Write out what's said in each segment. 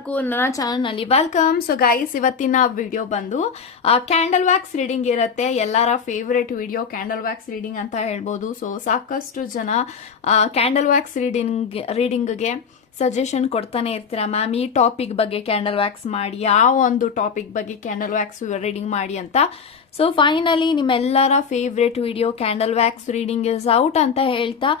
ಎಲ್ಲರಿಗೂ ನನ್ನ ಚಾನಲ್ನಲ್ಲಿ ವೆಲ್ಕಮ್ ಸೊ ಗೈಸ್ ಇವತ್ತಿನ ವಿಡಿಯೋ ಬಂದು ಕ್ಯಾಂಡಲ್ ವ್ಯಾಕ್ಸ್ ರೀಡಿಂಗ್ ಇರುತ್ತೆ. ಎಲ್ಲರ favourite video candle wax reading ಅಂತ ಹೇಳ್ಬೋದು. ಸೊ ಸಾಕಷ್ಟು ಜನ ಕ್ಯಾಂಡಲ್ ವ್ಯಾಕ್ಸ್ ರೀಡಿಂಗ್ ರೀಡಿಂಗ್ಗೆ ಸಜೆಷನ್ ಕೊಡ್ತಾನೆ ಇರ್ತೀರಾ, ಮ್ಯಾಮ್, ಈ ಟಾಪಿಕ್ ಬಗ್ಗೆ ಕ್ಯಾಂಡಲ್ ವ್ಯಾಕ್ಸ್ ಮಾಡಿ ಯಾವ ಒಂದು ಟಾಪಿಕ್ ಬಗ್ಗೆ ಕ್ಯಾಂಡಲ್ ವ್ಯಾಕ್ಸ್ ರೀಡಿಂಗ್ ಮಾಡಿ ಅಂತ. ಸೊ ಫೈನಲಿ ನಿಮ್ಮೆಲ್ಲರ favourite video candle wax reading is out ಅಂತ ಹೇಳ್ತಾ,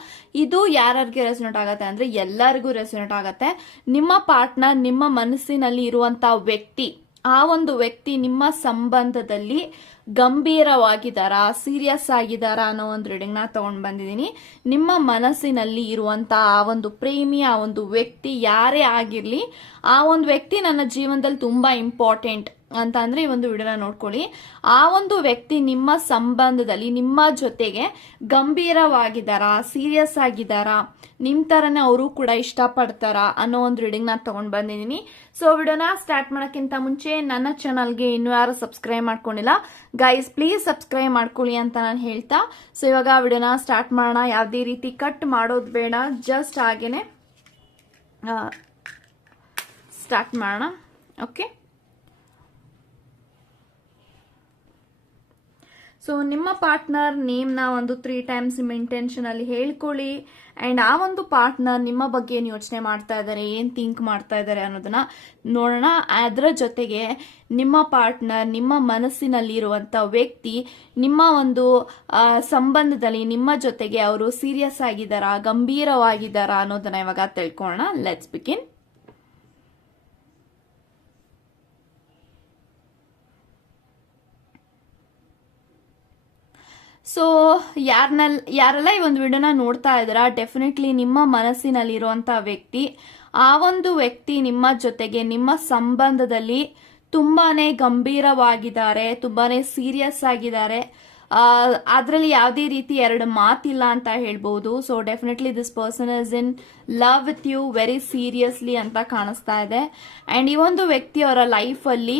ಇದು ಯಾರ್ಯಾರಿಗೆ ರೆಸೊನೇಟ್ ಆಗತ್ತೆ ಅಂದ್ರೆ ಎಲ್ಲರಿಗೂ ರೆಸೊನೇಟ್ ಆಗತ್ತೆ. ನಿಮ್ಮ ಪಾರ್ಟ್ನರ್ ನಿಮ್ಮ ಮನಸ್ಸಿನಲ್ಲಿ ಇರುವಂತ ವ್ಯಕ್ತಿ ಆ ಒಂದು ವ್ಯಕ್ತಿ ನಿಮ್ಮ ಸಂಬಂಧದಲ್ಲಿ ಗಂಭೀರವಾಗಿದ್ದಾರಾ, ಸೀರಿಯಸ್ ಆಗಿದ್ದಾರಾ ಅನ್ನೋ ಒಂದು ರೀಡಿಂಗ್ನ ತಗೊಂಡ್ ಬಂದಿದ್ದೀನಿ. ನಿಮ್ಮ ಮನಸ್ಸಿನಲ್ಲಿ ಇರುವಂತ ಆ ಒಂದು ಪ್ರೇಮಿ, ಆ ಒಂದು ವ್ಯಕ್ತಿ ಯಾರೇ ಆಗಿರಲಿ, ಆ ಒಂದು ವ್ಯಕ್ತಿ ನನ್ನ ಜೀವನದಲ್ಲಿ ತುಂಬಾ ಇಂಪಾರ್ಟೆಂಟ್ ಅಂತ ಅಂದ್ರೆ ಈ ಒಂದು ವಿಡಿಯೋನ ನೋಡ್ಕೊಳ್ಳಿ. ಆ ಒಂದು ವ್ಯಕ್ತಿ ನಿಮ್ಮ ಸಂಬಂಧದಲ್ಲಿ, ನಿಮ್ಮ ಜೊತೆಗೆ ಗಂಭೀರವಾಗಿದ್ದಾರಾ, ಸೀರಿಯಸ್ ಆಗಿದ್ದಾರಾ, ನಿಮ್ ತರನೇ ಅವರು ಕೂಡ ಇಷ್ಟಪಡ್ತಾರಾ ಅನ್ನೋ ಒಂದು ರೀಡಿಂಗ್ ನಾನು ತಗೊಂಡ್ ಬಂದಿದ್ದೀನಿ. ಸೊ ವಿಡಿಯೋನ ಸ್ಟಾರ್ಟ್ ಮಾಡೋಕ್ಕಿಂತ ಮುಂಚೆ ನನ್ನ ಚಾನಲ್ಗೆ ಇನ್ನೂ ಯಾರು ಸಬ್ಸ್ಕ್ರೈಬ್ ಮಾಡ್ಕೊಂಡಿಲ್ಲ ಗೈಸ್ ಪ್ಲೀಸ್ ಸಬ್ಸ್ಕ್ರೈಬ್ ಮಾಡ್ಕೊಳ್ಳಿ ಅಂತ ನಾನು ಹೇಳ್ತಾ. ಸೊ ಇವಾಗ ವಿಡಿಯೋನ ಸ್ಟಾರ್ಟ್ ಮಾಡೋಣ. ಯಾವುದೇ ರೀತಿ ಕಟ್ ಮಾಡೋದು ಬೇಡ ಜಸ್ಟ್ ಹಾಗೇನೆ ಸ್ಟಾರ್ಟ್ ಮಾಡೋಣ. ಓಕೆ ಸೊ ನಿಮ್ಮ ಪಾರ್ಟ್ನರ್ ನೇಮ್ನ ಒಂದು ತ್ರೀ ಟೈಮ್ಸ್ ನಿಮ್ಮ ಇಂಟೆನ್ಷನ್ ಅಲ್ಲಿ ಹೇಳ್ಕೊಳ್ಳಿ. ಅಂಡ್ ಆ ಒಂದು ಪಾರ್ಟ್ನರ್ ನಿಮ್ಮ ಬಗ್ಗೆ ಏನು ಯೋಚನೆ ಮಾಡ್ತಾ ಇದ್ದಾರೆ ಏನ್ ಥಿಂಕ್ ಮಾಡ್ತಾ ಇದ್ದಾರೆ ಅನ್ನೋದನ್ನ ನೋಡೋಣ. ಅದರ ಜೊತೆಗೆ ನಿಮ್ಮ ಪಾರ್ಟ್ನರ್ ನಿಮ್ಮ ಮನಸ್ಸಿನಲ್ಲಿ ಇರುವಂತ ವ್ಯಕ್ತಿ, ನಿಮ್ಮ ಒಂದು ಸಂಬಂಧದಲ್ಲಿ ನಿಮ್ಮ ಜೊತೆಗೆ ಅವರು ಸೀರಿಯಸ್ ಆಗಿದ್ದಾರಾ, ಗಂಭೀರವಾಗಿದ್ದಾರಾ ಅನ್ನೋದನ್ನ ಇವಾಗ ತಿಳ್ಕೊಳ್ಳೋಣ. ಲೆಟ್ಸ್ ಬಿಗಿನ್ ಸೊ ಯಾರನ್ನ ಯಾರೆಲ್ಲ ಈ ಒಂದು ವಿಡಿಯೋನ ನೋಡ್ತಾ ಇದ್ದೀರಾ ಡೆಫಿನೆಟ್ಲಿ ನಿಮ್ಮ ಮನಸ್ಸಿನಲ್ಲಿರುವಂಥ ವ್ಯಕ್ತಿ, ಆ ಒಂದು ವ್ಯಕ್ತಿ ನಿಮ್ಮ ಜೊತೆಗೆ, ನಿಮ್ಮ ಸಂಬಂಧದಲ್ಲಿ ತುಂಬಾನೇ ಗಂಭೀರವಾಗಿದ್ದಾರೆ, ತುಂಬಾನೇ ಸೀರಿಯಸ್ ಆಗಿದ್ದಾರೆ. ಅದರಲ್ಲಿ ಯಾವುದೇ ರೀತಿ ಎರಡು ಮಾತಿಲ್ಲ ಅಂತ ಹೇಳ್ಬೋದು. So definitely this person is in love with you very seriously ಅಂತ ಕಾಣಿಸ್ತಾ ಇದೆ. ಅಂಡ್ ಈ ಒಂದು ವ್ಯಕ್ತಿ ಅವರ ಲೈಫಲ್ಲಿ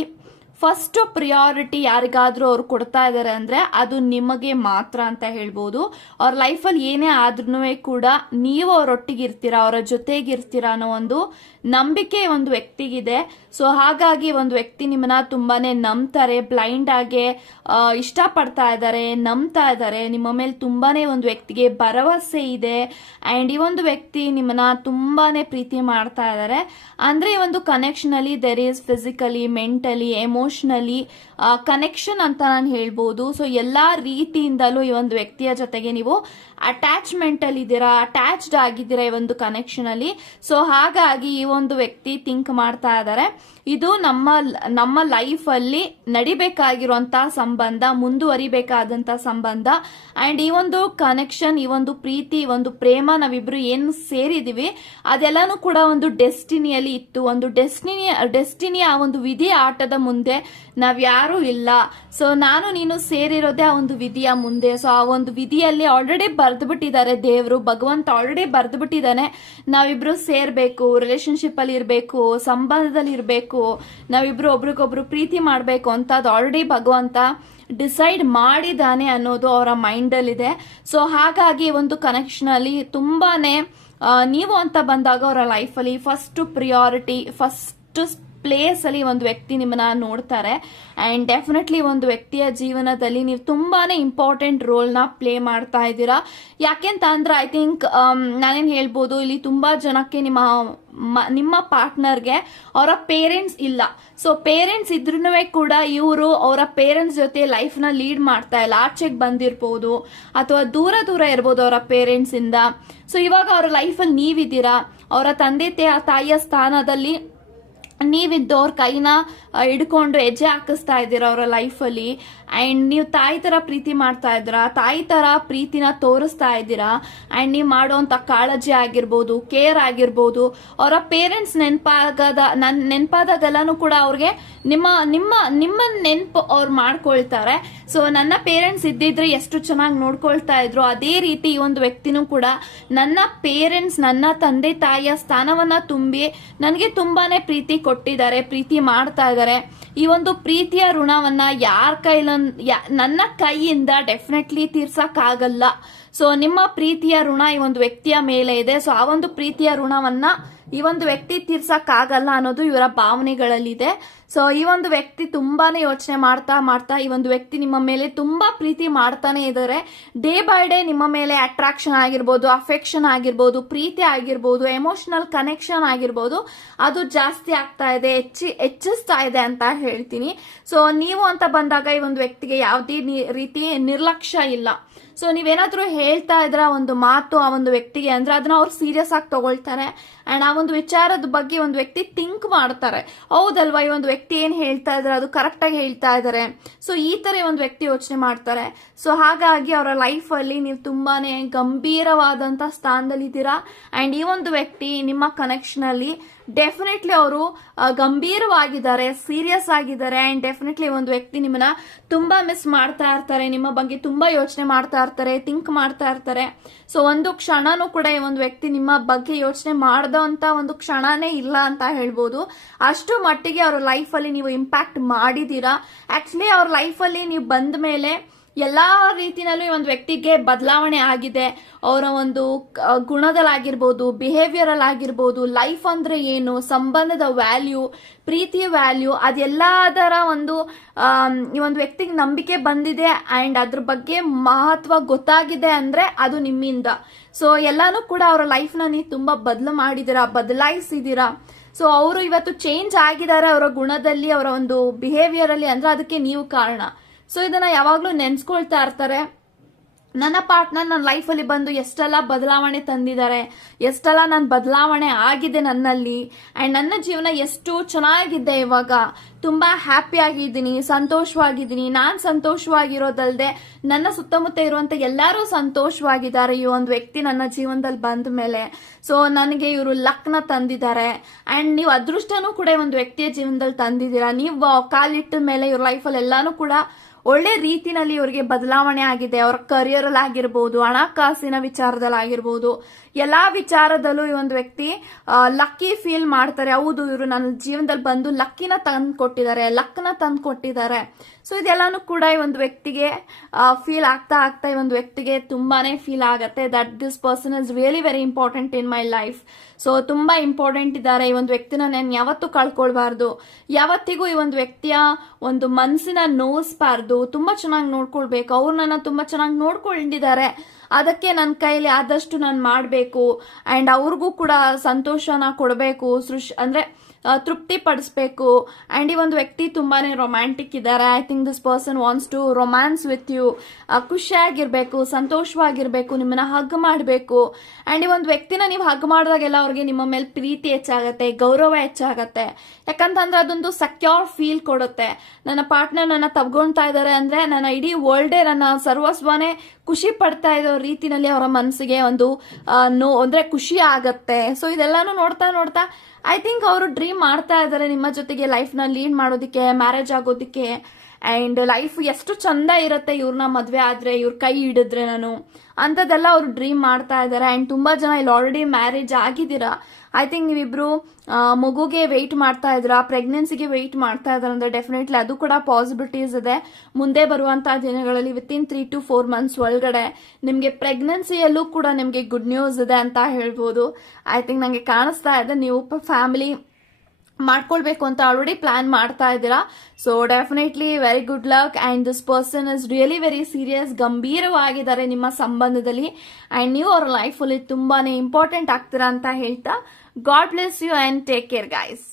ಫಸ್ಟ್ ಪ್ರಿಯಾರಿಟಿ ಯಾರಿಗಾದ್ರೂ ಅವ್ರು ಕೊಡ್ತಾ ಇದಾರೆ ಅಂದ್ರೆ ಅದು ನಿಮಗೆ ಮಾತ್ರ ಅಂತ ಹೇಳ್ಬೋದು. ಅವ್ರ ಲೈಫಲ್ಲಿ ಏನೇ ಆದ್ರೂ ಕೂಡ ನೀವು ಅವರೊಟ್ಟಿಗೆ ಇರ್ತೀರಾ ಅವರ ಜೊತೆಗಿರ್ತೀರಾ ಅನ್ನೋ ಒಂದು ನಂಬಿಕೆ ಒಂದು ವ್ಯಕ್ತಿಗಿದೆ. ಸೊ ಹಾಗಾಗಿ ಒಂದು ವ್ಯಕ್ತಿ ನಿಮ್ಮನ್ನ ತುಂಬಾನೇ ನಂಬ್ತಾರೆ ಬ್ಲೈಂಡ್ ಆಗಿ ಇಷ್ಟಪಡ್ತಾ ಇದ್ದಾರೆ, ನಂಬ್ತಾ ಇದ್ದಾರೆ. ನಿಮ್ಮ ಮೇಲೆ ತುಂಬಾನೇ ಒಂದು ವ್ಯಕ್ತಿಗೆ ಭರವಸೆ ಇದೆ. ಅಂಡ್ ಈ ಒಂದು ವ್ಯಕ್ತಿ ನಿಮ್ಮನ್ನ ತುಂಬಾನೇ ಪ್ರೀತಿ ಮಾಡ್ತಾ ಇದ್ದಾರೆ. ಅಂದ್ರೆ, ಈ ಒಂದು ಕನೆಕ್ಷನ್ ಅಲ್ಲಿ there is physically mentally emotionally connection ಅಂತ ನಾನು ಹೇಳ್ಬೋದು. ಸೊ ಎಲ್ಲಾ ರೀತಿಯಿಂದಲೂ ಈ ಒಂದು ವ್ಯಕ್ತಿಯ ಜೊತೆಗೆ ನೀವು ಅಟ್ಯಾಚ್ಮೆಂಟ್ ಅಲ್ಲಿ ಇದ್ದೀರಾ ಅಟ್ಯಾಚ್ಡ್ ಆಗಿದ್ದೀರಾ ಈ ಒಂದು ಕನೆಕ್ಷನ್ ಅಲ್ಲಿ. ಸೊ ಹಾಗಾಗಿ ಈ ಒಂದು ವ್ಯಕ್ತಿ ಥಿಂಕ್ ಮಾಡ್ತಾ ಇದ್ದಾರೆ ಇದು ನಮ್ಮ ನಮ್ಮ ಲೈಫ್ ಅಲ್ಲಿ ನಡಿಬೇಕಾಗಿರುವಂತಹ ಸಂಬಂಧ, ಮುಂದುವರಿಬೇಕಾದಂತ ಸಂಬಂಧ. ಅಂಡ್ ಈ ಒಂದು ಕನೆಕ್ಷನ್ ಈ ಒಂದು ಪ್ರೀತಿ, ಈ ಒಂದು ಪ್ರೇಮ ನಾವಿಬ್ರು ಏನು ಸೇರಿದೀವಿ, ಅದೆಲ್ಲಾನು ಕೂಡ ಒಂದು ಡೆಸ್ಟಿನಿಯಲ್ಲಿ ಇತ್ತು. ಒಂದು ಡೆಸ್ಟಿನಿ ಡೆಸ್ಟಿನಿ ಆ ಒಂದು ವಿಧಿ ಆಟದ ಮುಂದೆ ನಾವ್ಯಾರೂ ಇಲ್ಲ. ಸೊ ನಾನು, ನೀನು ಸೇರಿರೋದೇ ಆ ಒಂದು ವಿಧಿಯ ಮುಂದೆ. ಸೊ ಆ ಒಂದು ವಿಧಿಯಲ್ಲಿ ಆಲ್ರೆಡಿ ಬರೆದು ಬಿಟ್ಟಿದ್ದಾರೆ ದೇವರು. ಭಗವಂತ ಆಲ್ರೆಡಿ ಬರೆದು ಬಿಟ್ಟಿದ್ದಾನೆ. ನಾವಿಬ್ರು ಸೇರ್ಬೇಕು ರಿಲೇಶನ್ಶಿಪ್ ಅಲ್ಲಿ ಇರಬೇಕು ಸಂಬಂಧದಲ್ಲಿ ಇರಬೇಕು ನಾವಿಬ್ರು ಒಬ್ರಿಗೊಬ್ರು ಪ್ರೀತಿ ಮಾಡಬೇಕು ಅಂತ ಅದು ಆಲ್ರೆಡಿ ಭಗವಂತ ಡಿಸೈಡ್ ಮಾಡಿದಾನೆ ಅನ್ನೋದು ಅವರ ಮೈಂಡಲ್ಲಿದೆ ಸೊ ಹಾಗಾಗಿ ಒಂದು ಕನೆಕ್ಷನ್ ಅಲ್ಲಿ ತುಂಬಾನೇ ನೀವು ಅಂತ ಬಂದಾಗ ಅವರ ಲೈಫಲ್ಲಿ ಫಸ್ಟ್ ಪ್ರಿಯಾರಿಟಿ ಫಸ್ಟ್ ಪ್ಲೇಸ್ ಅಲ್ಲಿ ಒಂದು ವ್ಯಕ್ತಿ ನಿಮ್ಮನ್ನ ನೋಡ್ತಾರೆ. ಅಂಡ್ ಡೆಫಿನೆಟ್ಲಿ ಒಂದು ವ್ಯಕ್ತಿಯ ಜೀವನದಲ್ಲಿ ನೀವು ತುಂಬಾನೇ ಇಂಪಾರ್ಟೆಂಟ್ ರೋಲ್ನ ಪ್ಲೇ ಮಾಡ್ತಾ ಇದ್ದೀರಾ. ಯಾಕೆಂತ ಅಂದ್ರೆ ಐ ಥಿಂಕ್ ನಾನೇನ್ ಹೇಳ್ಬೋದು, ಇಲ್ಲಿ ತುಂಬಾ ಜನಕ್ಕೆ ನಿಮ್ಮ ನಿಮ್ಮ ಪಾರ್ಟ್ನರ್ಗೆ ಅವರ ಪೇರೆಂಟ್ಸ್ ಇಲ್ಲ. ಸೊ ಪೇರೆಂಟ್ಸ್ ಇದ್ರೂ ಕೂಡ ಇವರು ಅವರ ಪೇರೆಂಟ್ಸ್ ಜೊತೆ ಲೈಫ್ನ ಲೀಡ್ ಮಾಡ್ತಾ ಇಲ್ಲ. ಆಚೆಗೆ ಬಂದಿರ್ಬೋದು, ಅಥವಾ ದೂರ ದೂರ ಇರ್ಬೋದು ಅವರ ಪೇರೆಂಟ್ಸ್ ಇಂದ. ಸೊ ಇವಾಗ ಅವರ ಲೈಫಲ್ಲಿ ನೀವಿದ್ದೀರಾ? ಅವರ ತಂದೆ ತಾಯಿಯ ಸ್ಥಾನದಲ್ಲಿ ನೀವಿದ್ದು ಅವ್ರ ಕೈನ ಹಿಡ್ಕೊಂಡು ಹೆಜ್ಜೆ ಹಾಕಿಸ್ತಾ ಇದ್ದೀರ ಅವರ ಲೈಫಲ್ಲಿ. ಆ್ಯಂಡ್ ನೀವು ತಾಯಿ ಥರ ಪ್ರೀತಿ ಮಾಡ್ತಾ ಇದ್ದೀರಾ, ತಾಯಿ ಥರ ಪ್ರೀತಿನ ತೋರಿಸ್ತಾ ಇದ್ದೀರಾ. ಆ್ಯಂಡ್ ನೀವು ಮಾಡುವಂಥ ಕಾಳಜಿ ಆಗಿರ್ಬೋದು, ಕೇರ್ ಆಗಿರ್ಬೋದು, ಅವರ ಪೇರೆಂಟ್ಸ್ ನೆನಪಾಗದ, ನನ್ ನೆನಪಾದಾಗೆಲ್ಲನೂ ಕೂಡ ಅವ್ರಿಗೆ ನಿಮ್ಮ ನಿಮ್ಮ ನಿಮ್ಮ ನೆನಪು ಅವ್ರು ಮಾಡ್ಕೊಳ್ತಾರೆ. ಸೊ ನನ್ನ ಪೇರೆಂಟ್ಸ್ ಇದ್ದಿದ್ರೆ ಎಷ್ಟು ಚೆನ್ನಾಗಿ ನೋಡ್ಕೊಳ್ತಾ ಇದ್ರು. ಅದೇ ರೀತಿ ಈ ಒಂದು ವ್ಯಕ್ತಿನೂ ಕೂಡ ನನ್ನ ಪೇರೆಂಟ್ಸ್ ನನ್ನ ತಂದೆ, ತಾಯಿಯ ಸ್ಥಾನವನ್ನ ತುಂಬಿ ನನಗೆ ತುಂಬಾನೇ ಪ್ರೀತಿ ಕೊಟ್ಟಿದ್ದಾರೆ, ಪ್ರೀತಿ ಮಾಡ್ತಾ ಇದ್ದಾರೆ. ಈ ಒಂದು ಪ್ರೀತಿಯ ಋಣವನ್ನ ಯಾರ ಕೈಲ ನನ್ನ ಕೈಯಿಂದ ಡೆಫಿನೆಟ್ಲಿ ತೀರ್ಸಕ್ಕಾಗಲ್ಲ. ಸೊ ನಿಮ್ಮ ಪ್ರೀತಿಯ ಋಣ ಈ ಒಂದು ವ್ಯಕ್ತಿಯ ಮೇಲೆ ಇದೆ. ಸೊ ಆ ಒಂದು ಪ್ರೀತಿಯ ಋಣವನ್ನ ಈ ಒಂದು ವ್ಯಕ್ತಿ ತೀರ್ಸಕ್ಕಾಗಲ್ಲ ಅನ್ನೋದು ಇವರ ಭಾವನೆಗಳಲ್ಲಿದೆ. ಸೊ ಈ ಒಂದು ವ್ಯಕ್ತಿ ತುಂಬಾನೇ ಯೋಚನೆ ಮಾಡ್ತಾ ಮಾಡ್ತಾ ಈ ಒಂದು ವ್ಯಕ್ತಿ ನಿಮ್ಮ ಮೇಲೆ ತುಂಬಾ ಪ್ರೀತಿ ಮಾಡ್ತಾನೆ ಇದ್ದಾರೆ. ಡೇ ಬೈ ಡೇ ನಿಮ್ಮ ಮೇಲೆ ಅಟ್ರಾಕ್ಷನ್ ಆಗಿರ್ಬೋದು ಅಫೆಕ್ಷನ್ ಆಗಿರ್ಬೋದು, ಪ್ರೀತಿ ಆಗಿರ್ಬೋದು ಎಮೋಷನಲ್ ಕನೆಕ್ಷನ್ ಆಗಿರ್ಬೋದು, ಅದು ಜಾಸ್ತಿ ಆಗ್ತಾ ಇದೆ, ಹೆಚ್ಚಿ, ಹೆಚ್ಚಿಸ್ತಾ ಇದೆ ಅಂತ ಹೇಳ್ತೀನಿ. ಸೊ ನೀವು ಅಂತ ಬಂದಾಗ ಈ ಒಂದು ವ್ಯಕ್ತಿಗೆ ಯಾವುದೇ ರೀತಿ ನಿರ್ಲಕ್ಷ್ಯ ಇಲ್ಲ. ಸೊ ನೀವೇನಾದ್ರೂ ಹೇಳ್ತಾ ಇದ್ರ ಒಂದು ಮಾತು ಆ ಒಂದು ವ್ಯಕ್ತಿಗೆ ಅಂದ್ರೆ ಅದನ್ನ ಅವ್ರು ಸೀರಿಯಸ್ ಆಗಿ ತಗೊಳ್ತಾರೆ. ಅಂಡ್ ಆ ಒಂದು ವಿಚಾರದ ಬಗ್ಗೆ ಒಂದು ವ್ಯಕ್ತಿ ಥಿಂಕ್ ಮಾಡ್ತಾರೆ. ಹೌದಲ್ವಾ? ಈ ಒಂದು ವ್ಯಕ್ತಿ ಏನು ಹೇಳ್ತಾ ಇದ್ದಾರೆ ಅದು ಕರೆಕ್ಟಾಗಿ ಹೇಳ್ತಾ ಇದ್ದಾರೆ ಸೊ ಈ ಥರ ಒಂದು ವ್ಯಕ್ತಿ ಯೋಚನೆ ಮಾಡ್ತಾರೆ. ಸೊ ಹಾಗಾಗಿ ಅವರ ಲೈಫ್ ಅಲ್ಲಿ ನೀವು ತುಂಬಾನೇ ಗಂಭೀರವಾದಂತ ಸ್ಥಾನದಲ್ಲಿದ್ದೀರಾ. ಅಂಡ್ ಈ ಒಂದು ವ್ಯಕ್ತಿ ನಿಮ್ಮ ಕನೆಕ್ಷನ್ ಅಲ್ಲಿ ಡೆಫಿನೆಟ್ಲಿ ಅವರು ಗಂಭೀರವಾಗಿದ್ದಾರೆ ಸೀರಿಯಸ್ ಆಗಿದ್ದಾರೆ ಅಂಡ್ ಡೆಫಿನೆಟ್ಲಿ ಒಂದು ವ್ಯಕ್ತಿ ನಿಮ್ಮನ್ನ ತುಂಬಾ ಮಿಸ್ ಮಾಡ್ತಾ ಇರ್ತಾರೆ, ನಿಮ್ಮ ಬಗ್ಗೆ ತುಂಬಾ ಯೋಚನೆ ಮಾಡ್ತಾ ಇರ್ತಾರೆ ಥಿಂಕ್ ಮಾಡ್ತಾ ಇರ್ತಾರೆ. ಸೊ ಒಂದು ಕ್ಷಣನೂ ಕೂಡ ಈ ಒಂದು ವ್ಯಕ್ತಿ ನಿಮ್ಮ ಬಗ್ಗೆ ಯೋಚನೆ ಮಾಡದಂತ ಒಂದು ಕ್ಷಣನೇ ಇಲ್ಲ ಅಂತ ಹೇಳ್ಬೋದು. ಅಷ್ಟು ಮಟ್ಟಿಗೆ ಅವ್ರ ಲೈಫಲ್ಲಿ ನೀವು ಇಂಪ್ಯಾಕ್ಟ್ ಮಾಡಿದೀರಾ ಆಕ್ಚುಲಿ ಅವ್ರ ಲೈಫಲ್ಲಿ ನೀವು ಬಂದ ಮೇಲೆ ಎಲ್ಲಾ ರೀತಿಯಲ್ಲೂ ಈ ಒಂದು ವ್ಯಕ್ತಿಗೆ ಬದಲಾವಣೆ ಆಗಿದೆ. ಅವರ ಒಂದು ಗುಣದಲ್ಲಾಗಿರ್ಬೋದು ಬಿಹೇವಿಯರ್ ಆಗಿರ್ಬೋದು ಲೈಫ್ ಅಂದ್ರೆ ಏನು, ಸಂಬಂಧದ ವ್ಯಾಲ್ಯೂ ಪ್ರೀತಿಯ ವ್ಯಾಲ್ಯೂ ಅದೆಲ್ಲದರ ಒಂದು ಈ ಒಂದು ವ್ಯಕ್ತಿಗೆ ನಂಬಿಕೆ ಬಂದಿದೆ ಅಂಡ್ ಅದ್ರ ಬಗ್ಗೆ ಮಹತ್ವ ಗೊತ್ತಾಗಿದೆ ಅಂದ್ರೆ ಅದು ನಿಮ್ಮಿಂದ. ಸೊ ಎಲ್ಲಾನು ಕೂಡ ಅವರ ಲೈಫ್ನ ನೀವು ತುಂಬಾ ಬದಲು ಮಾಡಿದೀರಾ, ಬದಲಾಯಿಸಿದೀರಾ. ಸೊ ಅವರು ಇವತ್ತು ಚೇಂಜ್ ಆಗಿದ್ದಾರೆ ಅವರ ಗುಣದಲ್ಲಿ, ಅವರ ಒಂದು ಬಿಹೇವಿಯರ್ ಅಲ್ಲಿ ಅಂದ್ರೆ ಅದಕ್ಕೆ ನೀವು ಕಾರಣ. ಸೊ ಇದನ್ನ ಯಾವಾಗ್ಲೂ ನೆನ್ಸ್ಕೊಳ್ತಾ ಇರ್ತಾರೆ. ನನ್ನ ಪಾರ್ಟ್ನರ್ ನನ್ನ ಲೈಫಲ್ಲಿ ಬಂದು ಎಷ್ಟೆಲ್ಲ ಬದಲಾವಣೆ ತಂದಿದ್ದಾರೆ, ಎಷ್ಟೆಲ್ಲ ನನ್ನ ಬದಲಾವಣೆ ಆಗಿದೆ ನನ್ನಲ್ಲಿ ಅಂಡ್ ನನ್ನ ಜೀವನ ಎಷ್ಟು ಚೆನ್ನಾಗಿದೆ ಇವಾಗ. ತುಂಬಾ ಹ್ಯಾಪಿ ಆಗಿದ್ದೀನಿ, ಸಂತೋಷವಾಗಿದ್ದೀನಿ. ನಾನು ಸಂತೋಷವಾಗಿರೋದಲ್ದೆ ನನ್ನ ಸುತ್ತಮುತ್ತ ಇರುವಂತ ಎಲ್ಲರೂ ಸಂತೋಷವಾಗಿದ್ದಾರೆ. ಈ ಒಂದು ವ್ಯಕ್ತಿ ನನ್ನ ಜೀವನದಲ್ಲಿ ಬಂದ ಮೇಲೆ. ಸೊ ನನಗೆ ಇವರು ಲಕ್ನ ತಂದಿದ್ದಾರೆ. ಅಂಡ್ ನೀವು ಅದೃಷ್ಟನೂ ಕೂಡ ಒಂದು ವ್ಯಕ್ತಿಯ ಜೀವನದಲ್ಲಿ ತಂದಿದ್ದೀರಾ. ನೀವು ಕಾಲಿಟ್ಟ ಮೇಲೆ ಇವ್ರ ಲೈಫಲ್ಲಿ ಎಲ್ಲಾನು ಕೂಡ ಒಳ್ಳೆ ರೀತಿನಲ್ಲಿ ಇವರಿಗೆ ಬದಲಾವಣೆ ಆಗಿದೆ. ಅವ್ರ ಕರಿಯರ್ ಅಲ್ಲಿ ಆಗಿರ್ಬೋದು, ಹಣಕಾಸಿನ ವಿಚಾರದಲ್ಲಿ ಆಗಿರ್ಬೋದು, ಎಲ್ಲಾ ವಿಚಾರದಲ್ಲೂ ಈ ಒಂದು ವ್ಯಕ್ತಿ ಲಕ್ಕಿ ಫೀಲ್ ಮಾಡ್ತಾರೆ. ಹೌದು, ಇವರು ನನ್ನ ಜೀವನದಲ್ಲಿ ಬಂದು ಲಕ್ಕಿನ ತಂದು ಕೊಟ್ಟಿದ್ದಾರೆ ಲಕ್ನ ತಂದು ಕೊಟ್ಟಿದ್ದಾರೆ ಸೊ ಇದೆಲ್ಲಾನು ಕೂಡ ಈ ಒಂದು ವ್ಯಕ್ತಿಗೆ ಫೀಲ್ ಆಗ್ತಾ ಆಗ್ತಾ ಈ ಒಂದು ವ್ಯಕ್ತಿಗೆ ತುಂಬಾನೇ ಫೀಲ್ ಆಗತ್ತೆ. That this person is really very important in my life so ತುಂಬಾ ಇಂಪಾರ್ಟೆಂಟ್ ಇದ್ದಾರೆ ಈ ಒಂದು ವ್ಯಕ್ತಿನ ನಾನು ಯಾವತ್ತೂ ಕಳ್ಕೊಳ್ಬಾರ್ದು. ಯಾವತ್ತಿಗೂ ಈ ಒಂದು ವ್ಯಕ್ತಿಯ ಒಂದು ಮನಸ್ಸಿನ ನೋಯಿಸ್ಬಾರ್ದು ತುಂಬಾ ಚೆನ್ನಾಗಿ ನೋಡ್ಕೊಳ್ಬೇಕು. ಅವ್ರು ನನ್ನ ತುಂಬಾ ಚೆನ್ನಾಗಿ ನೋಡ್ಕೊಂಡಿದ್ದಾರೆ. ಅದಕ್ಕೆ ನನ್ನ ಕೈಲಿ ಆದಷ್ಟು ನಾನು ಮಾಡಬೇಕು. ಅಂಡ್ ಅವ್ರಿಗೂ ಕೂಡ ಸಂತೋಷನ ಕೊಡಬೇಕು. ಸೃಷ್ ಅಂದ್ರೆ ತೃಪ್ತಿ ಪಡಿಸ್ಬೇಕು. ಆ್ಯಂಡ್ ಈ ಒಂದು ವ್ಯಕ್ತಿ ತುಂಬಾನೇ ರೊಮ್ಯಾಂಟಿಕ್ ಇದ್ದಾರೆ I think this person wants to romance with you ಖುಷಿಯಾಗಿರಬೇಕು, ಸಂತೋಷವಾಗಿರಬೇಕು, ನಿಮ್ಮನ್ನ ಹಗ್ ಮಾಡಬೇಕು. ಆ್ಯಂಡ್ ಈ ಒಂದು ವ್ಯಕ್ತಿನ ನೀವು ಹಗ್ ಮಾಡಿದಾಗೆಲ್ಲ ಅವ್ರಿಗೆ ನಿಮ್ಮ ಮೇಲೆ ಪ್ರೀತಿ ಹೆಚ್ಚಾಗತ್ತೆ, ಗೌರವ ಹೆಚ್ಚಾಗತ್ತೆ. ಯಾಕಂತಂದ್ರೆ ಅದೊಂದು ಸೆಕ್ಯೂರ್ ಫೀಲ್ ಕೊಡುತ್ತೆ. ನನ್ನ ಪಾರ್ಟ್ನರ್ ನನ್ನ ತಗೊಳ್ತಾ ಇದ್ದಾರೆ ಅಂದ್ರೆ ನನ್ನ ಇಡೀ ವರ್ಲ್ಡೇ ನನ್ನ ಸರ್ವಸ್ವನೇ ಖುಷಿ ಪಡ್ತಾ ಇರೋ ರೀತಿನಲ್ಲಿ ಅವರ ಮನಸ್ಸಿಗೆ ಒಂದು ನೋ ಅಂದ್ರೆ ಖುಷಿ ಆಗತ್ತೆ. ಸೊ ಇದೆಲ್ಲಾನು ನೋಡ್ತಾ ನೋಡ್ತಾ ಐ ಥಿಂಕ್ ಅವರು ಡ್ರೀಮ್ ಮಾಡ್ತಾ ಇದ್ದಾರೆ ನಿಮ್ಮ ಜೊತೆಗೆ ಲೈಫ್ನ ಲೀಡ್ ಮಾಡೋದಕ್ಕೆ ಮ್ಯಾರೇಜ್ ಆಗೋದಕ್ಕೆ. ಅಂಡ್ ಲೈಫ್ ಎಷ್ಟು ಚಂದ ಇರುತ್ತೆ ಇವ್ರನ್ನ ಮದುವೆ ಆದ್ರೆ ಇವ್ರ ಕೈ ಹಿಡಿದ್ರೆ ನಾನು. ಅಂಥದ್ದೆಲ್ಲ ಅವ್ರು ಡ್ರೀಮ್ ಮಾಡ್ತಾ ಇದ್ದಾರೆ. ಅಂಡ್ ತುಂಬಾ ಜನ ಇಲ್ಲಿ ಆಲ್ರೆಡಿ ಮ್ಯಾರೇಜ್ ಆಗಿದ್ದೀರಾ? ಐ ಥಿಂಕ್ ನೀವಿಬ್ರು ಆ, ಮಗುಗೆ ವೆಯ್ಟ್ ಮಾಡ್ತಾ ಇದ್ದೀರಾ? ಪ್ರೆಗ್ನೆನ್ಸಿಗೆ ವೆಯ್ಟ್ ಮಾಡ್ತಾ ಇದ್ದಾರೆ? ಅಂದರೆ ಡೆಫಿನೆಟ್ಲಿ ಅದು ಕೂಡ ಪಾಸಿಬಿಲಿಟೀಸ್ ಇದೆ. ಮುಂದೆ ಬರುವಂಥ ದಿನಗಳಲ್ಲಿ within three to four months ಒಳಗಡೆ ನಿಮಗೆ ಪ್ರೆಗ್ನೆನ್ಸಿಯಲ್ಲೂ ಕೂಡ ನಿಮಗೆ ಗುಡ್ ನ್ಯೂಸ್ ಇದೆ ಅಂತ ಹೇಳ್ಬೋದು. ಐ ಥಿಂಕ್ ನನಗೆ ಕಾಣಿಸ್ತಾ ಇದೆ. ನೀವು ಫ್ಯಾಮಿಲಿ ಮಾಡ್ಕೊಳ್ಬೇಕು ಅಂತ ಆಲ್ರೆಡಿ ಪ್ಲಾನ್ ಮಾಡ್ತಾ ಇದ್ದೀರಾ. So definitely very good luck and this person is really very serious ಗಂಭೀರವಾಗಿದ್ದಾರೆ ನಿಮ್ಮ ಸಂಬಂಧದಲ್ಲಿ. ಅಂಡ್ ನೀವು ಅವರ ಲೈಫಲ್ಲಿ ತುಂಬಾನೇ ಇಂಪಾರ್ಟೆಂಟ್ ಆಗ್ತೀರಾ ಅಂತ ಹೇಳ್ತಾ. God bless you and take care guys